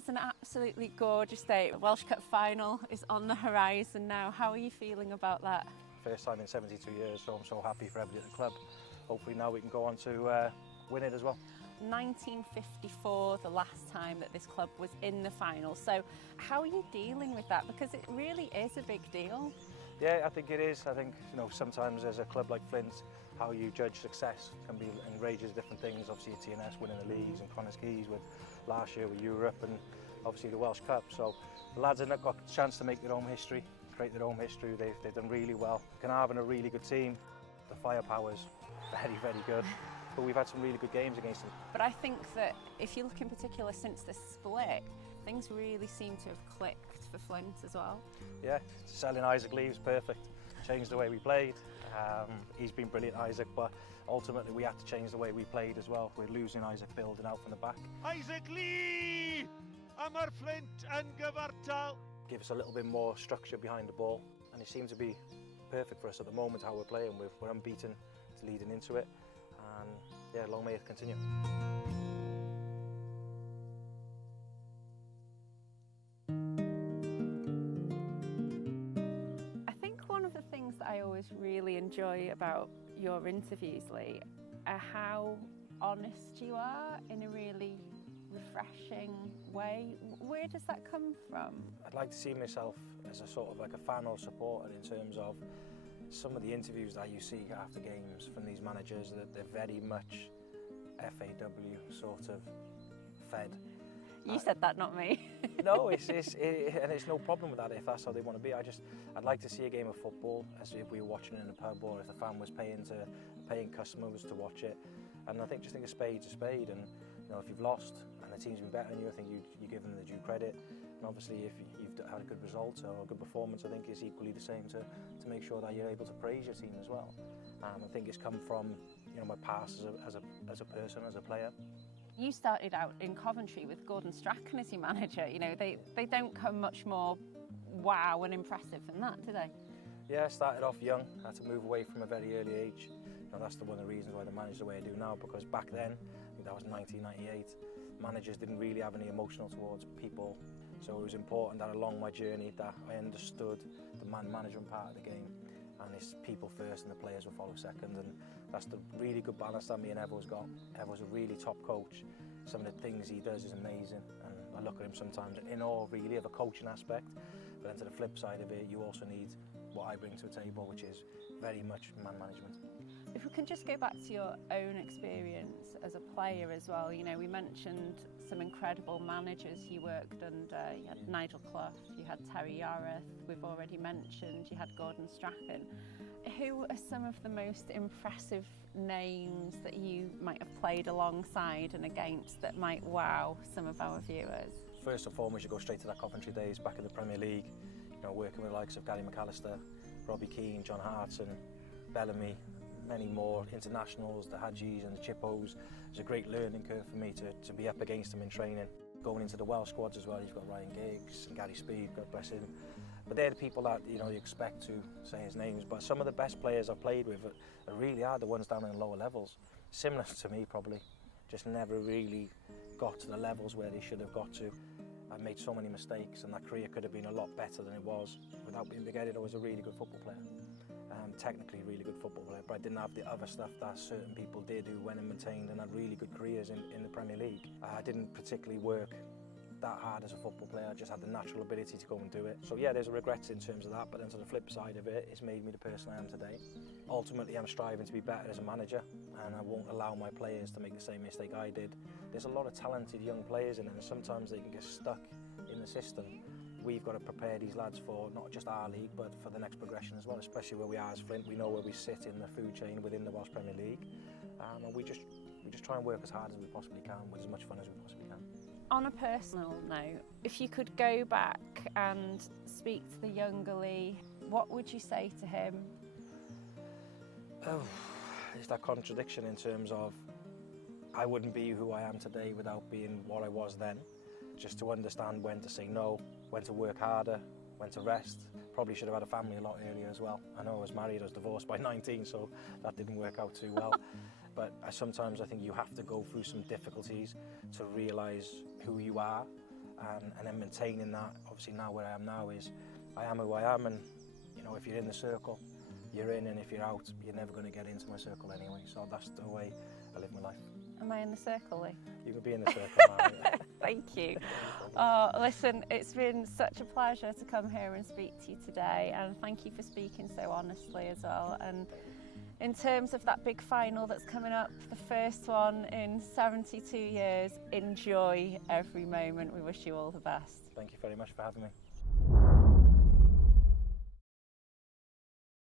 It's an absolutely gorgeous day. The Welsh Cup final is on the horizon now. How are you feeling about that? First time in 72 years, so I'm so happy for everybody at the club. Hopefully now we can go on to win it as well. 1954, the last time that this club was in the final. So how are you dealing with that? Because it really is a big deal. Yeah, I think it is. I think, you know, sometimes as a club like Flint, how you judge success can be in ranges of different things. Obviously at TNS winning the leagues and Connors Keys with last year with Europe and obviously the Welsh Cup. So the lads have got a chance to make their own history, create their own history. They've done really well. Carnarvon are a really good team. The firepower's very, very good. But we've had some really good games against them. But I think that if you look in particular since the split, things really seem to have clicked for Flint as well. Yeah, selling Isaac Lee was perfect. Changed the way we played. He's been brilliant, Isaac, but ultimately we had to change the way we played as well. We're losing Isaac building out from the back. Isaac Lee! Yma'r Flint yn gyfartal. Give us a little bit more structure behind the ball, and it seemed to be perfect for us at the moment how we're playing. We're unbeaten, it's leading into it. And yeah, long may it continue. I think one of the things that I always really enjoy about your interviews, Lee, are how honest you are in a really refreshing way. Where does that come from? I'd like to see myself as a sort of like a fan or supporter in terms of some of the interviews that you see after games from these managers, that they're very much FAW sort of fed. You said that, not me. No, and it's no problem with that if that's how they want to be. I'd like to see a game of football as if we were watching it in a pub, or if the fan was paying customers to watch it. And I think a spade's a spade, and you know, if you've lost and the team's been better than you, I think you give them the due credit. And obviously if you've had a good result or a good performance, I think it's equally the same to make sure that you're able to praise your team as well. I think it's come from, you know, my past as a person, as a player. You started out in Coventry with Gordon Strachan as your manager. You know, they don't come much more wow and impressive than that, do they? Yeah, I started off young, had to move away from a very early age. You know, that's one of the reasons why I manage the way I do now, because back then, I think that was 1998, managers didn't really have any emotional towards people. So it was important that along my journey that I understood the man-management part of the game, and it's people first and the players will follow second, and that's the really good balance that me and Evo's got. Evo's a really top coach. Some of the things he does is amazing, and I look at him sometimes in awe really of a coaching aspect, but then to the flip side of it, you also need what I bring to the table, which is very much man management. If we can just go back to your own experience as a player as well, you know, we mentioned some incredible managers you worked under. You had Nigel Clough, you had Terry Yarrath, we've already mentioned, you had Gordon Strachan. Who are some of the most impressive names that you might have played alongside and against that might wow some of our viewers? First and foremost, you go straight to that Coventry days back in the Premier League, you know, working with the likes of Gary McAllister, Robbie Keane, John Hartson, Bellamy, many more internationals, the Hadjis and the Chippos. It was a great learning curve for me to be up against them in training. Going into the Welsh squads as well, you've got Ryan Giggs and Gary Speed, God bless him. But they're the people that, you know, you expect to say his names. But some of the best players I've played with are really are the ones down in the lower levels. Similar to me probably, just never really got to the levels where they should have got to. I made so many mistakes, and that career could have been a lot better than it was. Without being big-headed, I was a really good football player. Technically really good football player, but I didn't have the other stuff that certain people did who went and maintained and had really good careers in the Premier League. I didn't particularly work that hard as a football player, I just had the natural ability to go and do it. So yeah, there's regrets in terms of that, but then to the flip side of it, it's made me the person I am today. Ultimately, I'm striving to be better as a manager, and I won't allow my players to make the same mistake I did. There's a lot of talented young players in it, and sometimes they can get stuck in the system. We've got to prepare these lads for not just our league, but for the next progression as well, especially where we are as Flint. We know where we sit in the food chain within the Welsh Premier League, and we just try and work as hard as we possibly can, with as much fun as we possibly can. On a personal note, if you could go back and speak to the younger Lee, what would you say to him? Oh, it's that contradiction in terms of I wouldn't be who I am today without being what I was then. Just to understand when to say no, when to work harder, when to rest. Probably should have had a family a lot earlier as well. I know I was married, I was divorced by 19, so that didn't work out too well. But sometimes I think you have to go through some difficulties to realise who you are and then maintaining that. Obviously now where I am now is I am who I am, and you know, if you're in the circle, you're in, and if you're out, you're never going to get into my circle anyway. So that's the way I live my life. Am I in the circle, Lee? You could be in the circle now. Yeah. Thank you. Oh, listen, it's been such a pleasure to come here and speak to you today, and thank you for speaking so honestly as well. And in terms of that big final that's coming up, the first one in 72 years, enjoy every moment. We wish you all the best. Thank you very much for having me.